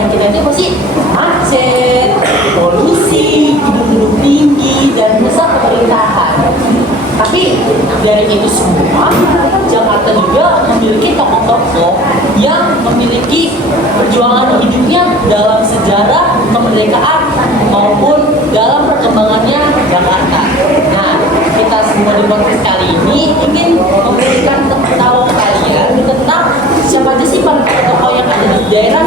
wilayah kita itu pasti macet, polusi, gedung-gedung tinggi, dan besar pemerintahan. Tapi dari itu semua, Jakarta juga memiliki tokoh-tokoh yang memiliki perjuangan hidupnya dalam sejarah kemerdekaan maupun dalam perkembangannya Jakarta. Nah, kita semua di podcast kali ini ingin memberikan tahu kalian tentang siapa aja sih para tokoh yang ada di daerah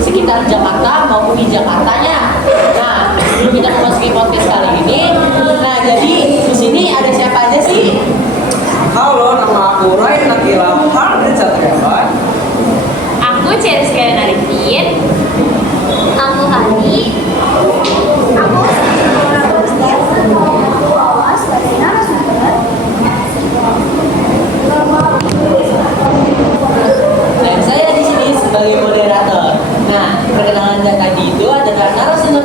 sekitar Jakarta maupun di Jakartanya. Nah, sebelum kita memasuki podcast kali ini, nah jadi di sini ada siapa aja sih? Halo, nama aku Rai Nakila Harden Satriawan. Aku Ceriska Narikin. Aku Hani. Aku Dan saya di sini sebagai moderator. Nah, perkenalan tadi itu adalah narasumber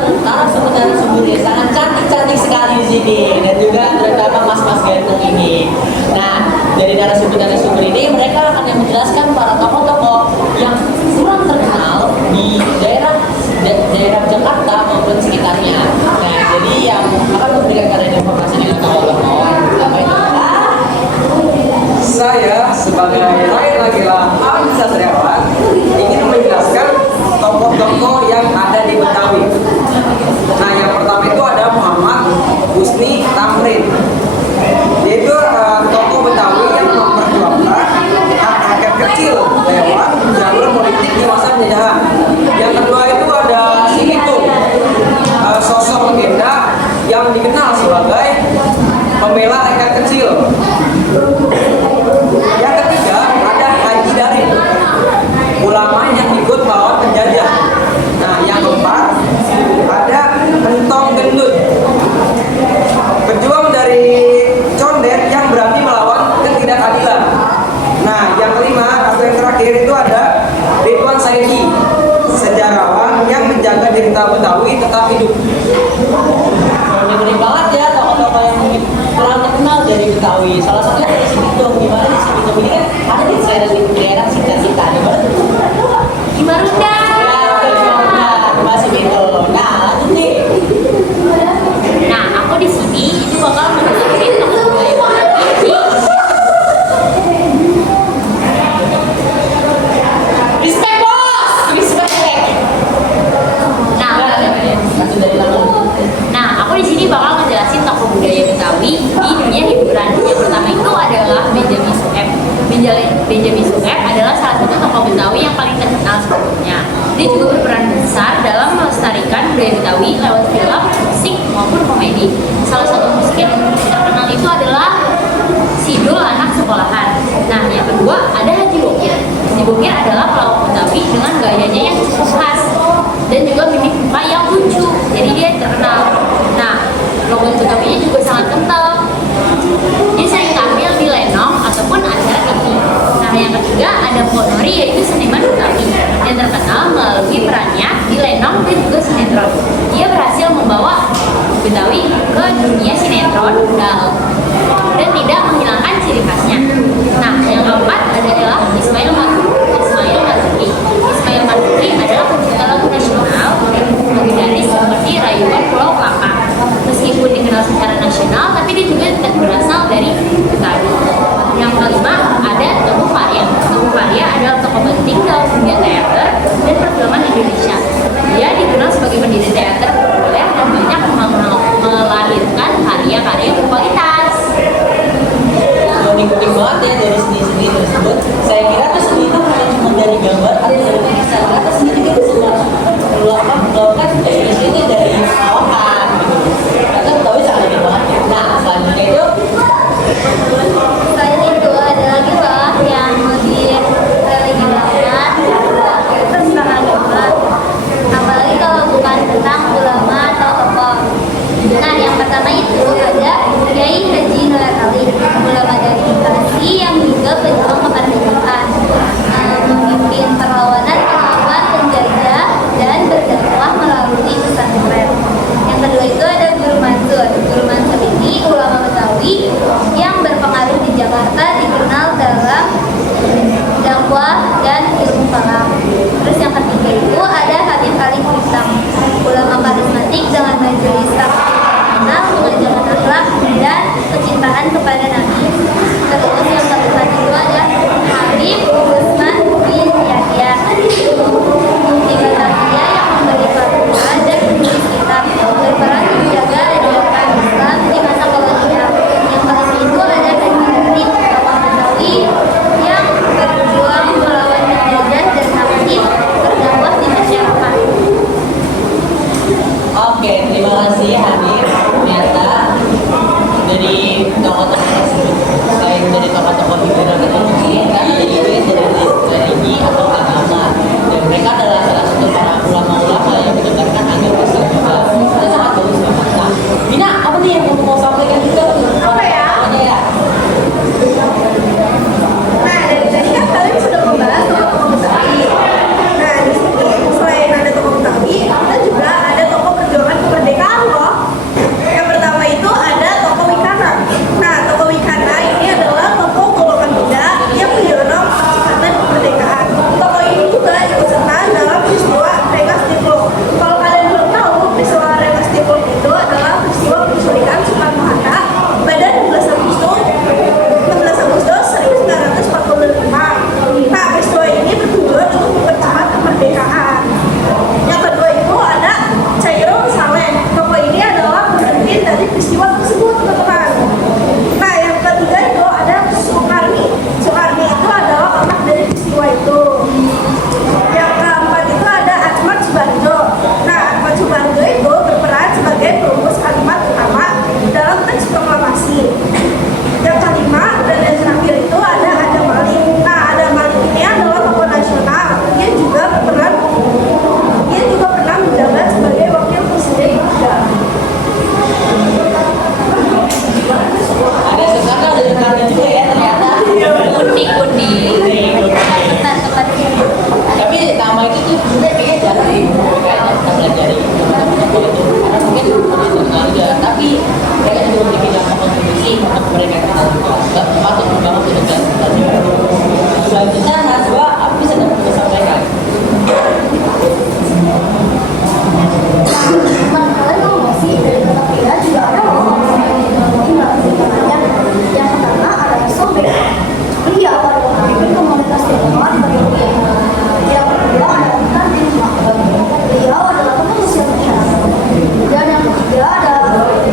yang sangat cantik-cantik sekali di sini, dan juga terutama mas-mas gantung ini. Nah, dari narasumber ini mereka akan menjelaskan para tokoh-tokoh yang kurang terkenal di daerah Jakarta maupun sekitarnya. Nah, jadi yang akan memberikan kalian informasi dengan tokoh-tokoh apa itu adalah Saya sebagai Rai Nakila Harden Satriawan ingin menjelaskan tokoh-tokoh yang ada di Betawi. Nah, yang pertama itu ada Muhammad Husni Tamrin. Dia itu tokoh Betawi yang memperjuangkan hak rakyat kecil lewat jalur politik di masa penjajahan. Yang kedua itu ada Si Pitung, sosok legenda yang dikenal sebagai pembela rakyat kecil. Yang ketiga ada Haji Darim, ulama yang ikut melawan penjajah. Nah, yang keempat ada Entong Gendut, pejuang dari Condet yang berani melawan ketidakadilan. Nah, yang kelima atau yang terakhir itu ada Ridwan Saidi, sejarawan yang menjaga cerita Betawi tetap hidup. Gede banget ya tokoh-tokoh yang mungkin kurang terkenal dari Betawi. Salah satunya dari Si Pitung. Gimana nih Si Pitung ini kan ada di daerah sekitar kita. Gimana tuh? Di Marunda. Terima Si Pitung. Nah, lanjut nih. Nah, aku di sini itu bakal menjelaskan tokoh budaya Betawi. Respect bos, respect. Nah, Langsung dari langsung. Nah, aku di sini bakal ngejelasin tokoh budaya Betawi di dunia hiburan. Yang pertama itu adalah Benjamin Sueb. Benjamin Sueb adalah salah satu tokoh Betawi yang paling terkenal sebelumnya. Dia juga berperan besar dalam melestarikan budaya Betawi lewat film, musik, maupun komedi. Salah satu musik yang terkenal itu adalah Sidul Anak Sekolahan. Nah, yang kedua ada Haji Bokir. Haji Bokir adalah pelawak Betawi dengan gayanya yang cukup khas dan juga mimik muka yang lucu, jadi dia terkenal. Nah, logat Betawinya juga sangat kental. Dia sering tampil di lenong ataupun acara TV. Nah, yang ketiga ada Ponori, yaitu seniman Betawi yang terkenal melalui perannya di lenong dan juga sinetron. Dia berhasil membawa Betawi ke dunia sinetron dan tidak menghilangkan ciri khasnya. Nah, yang keempat adalah Ismail Marzuki. Ismail Marzuki adalah pencipta lagu nasional legendaris seperti Rayuan Pulau Kelapa. Meskipun dikenal secara nasional, tapi dia juga tidak berasal dari Betawi. Yang kelima ada Teguh Karya. Teguh Karya adalah tokoh penting dalam dunia teater dan perfilman Indonesia. Dia dikenal sebagai pendiri teater populer dan banyak melahirkan karya-karya berkualitas. Unik-unik banget ya dari seni-seni tersebut. Saya kira tuh seni itu bukan cuma dari gambar atau dari tulisan, ternyata seni juga bisa melakukan definisi itu dari lawakan gitu. Ternyata Betawi sangat unik banget ya. Nah, selanjutnya itu selain itu ada lagi lah yang lebih religi banget, itu tentang agama. Apalagi kalau bukan tentang ulama atau tokoh. Nah, yang pertama itu ada Kiai Haji Nur Ali, ulama dari Bekasi yang juga pejuang kemerdekaan, memimpin perlawanan melawan penjajah dan berdakwah melalui pesantren. Yang kedua itu ada Guru Mansur. Guru Mansur ini ulama Betawi yang berpengaruh di Jakarta, dikenal dalam dakwah dan ilmu falak. Terus yang ketiga itu ada Habib kepada Nabi. Terus yang keempat itu ada Habib Utsman bin Yahya. Di Batavia yang memberi fatwa dan menulis kitab, berperan menjaga dan menegakkan Islam di masa kolonial. Yang kelima itu ada Haji Garib, tokoh Betawi yang berjuang melawan penjajah dan aktif berdakwah di masyarakat. Oke, terima kasih Hanif. Ternyata dari tokoh-tokoh tersebut, selain dari tokoh-tokoh hiburan atau musik, kan dari religi atau agama. Dan mereka adalah salah satu para ulama-ulama yang menyebarkan agama Islam juga. Itu sangat bagus banget. Nah, Bina, apa nih yang mau sampaikan juga? Apa ya? Ya. Nah, dari tadi kan kalian sudah membahas tokoh Betawi. Nah, di sini selain ada tokoh Betawi, kita juga ada tokoh perjuangan kemerdekaan loh. Yang pertama itu ada tokoh Wikana. Nah, tokoh Wikana ini adalah tokoh golongan muda yang mendorong percepatan kemerdekaan. Tokoh ini juga ikut serta dalam peristiwa Rengas Dengklok. Kalau kalian belum tahu, peristiwa Rengas Dengklok itu adalah peristiwa penculikan Soekarno-Hatta pada 16 Agustus 1945. Nah, peristiwa ini bertujuan untuk mempercepat kemerdekaan. Yang kedua itu ada Chairul Saleh. Tokoh ini adalah pemimpin dari peristiwa tersebut, teman-teman. Nah, yang ketiga itu ada Soekarni. Soekarni itu adalah anak dari peristiwa itu. Yang keempat itu ada Ahmad Subarjo. Nah, Ahmad Subarjo itu berperan sebagai perumus kalimat utama dalam teks proklamasi. Yang kelima dan yang terakhir itu ada Adam Malik. Nah, Adam Malik ini adalah tokoh nasional. Dia juga pernah menjabat sebagai wakil presiden juga. Ada sesuatu dari kami juga ya ternyata. Unik-unik. Tempat-tempat Tapi nama itu tuh sebenarnya kayaknya jarang deh, kayaknya kita pelajari teman-teman itu karena mungkin udah terkenal juga, tapi mereka juga memiliki dampak kontribusi untuk mereka kita juga. Gak patut banget untuk kita pelajari. Selanjutnya Najwa, apa bisa kita sampaikan? Teman kalian tahu nggak sih dari Batavia juga ada loh orang yang ditemui dalam sejarahnya. Yang pertama ada Sobek. Beliau adalah pemimpin komunitas Tionghoa di Batavia. Yang kedua ada Kartini Makbar. Beliau adalah penulis yang masyarakat. Dan yang ketiga ada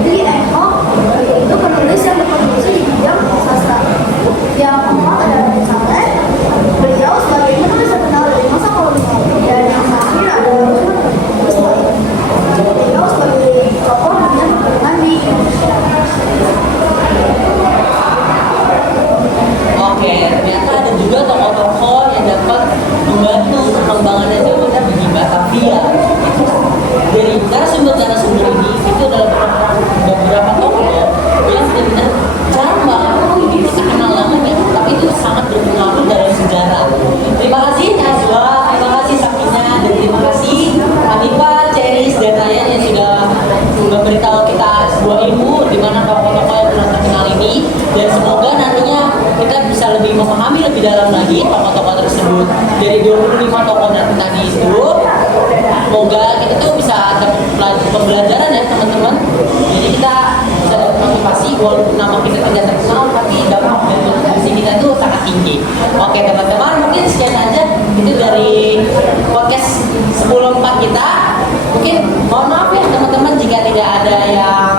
Lee Eng Hock, yaitu penulis yang berkontribusi di bidang sastra. Yang keempat ada Raden Saleh. Beliau sebagai penulis terkenal dari masa kolonial. Dan yang terakhir ada Usman. Beliau sebagai tokoh dunia perkembangan di Indonesia. Oke, ternyata ada juga tokoh-tokoh yang dapat membantu perkembangan agama di Batavia. Dari narasumber-narasumber ini itu adalah beberapa tokoh yang benar-benar jarang banget ini kita kenal namanya, tapi itu sangat berpengaruh dalam sejarah. Terima kasih Najwa, terima kasih Sakina, dan terima kasih Hanifa, Ceris, dan Ryan yang sudah memberitahu kita sebuah ilmu di mana tokoh-tokoh yang telah terkenal ini, dan semoga nantinya kita bisa lebih memahami lebih dalam lagi tokoh-tokoh tersebut. Dari 25 tokoh nanti tadi itu, semoga kita tuh bisa dapat pembelajaran ya teman-teman. Jadi kita bisa dapat motivasi walaupun nama kita tidak terkenal, tapi dampak dari kontribusi kita tuh sangat tinggi. Oke teman-teman, mungkin sekian aja itu dari podcast 10.4 kita. Mungkin mohon maaf ya teman-teman jika tidak ada yang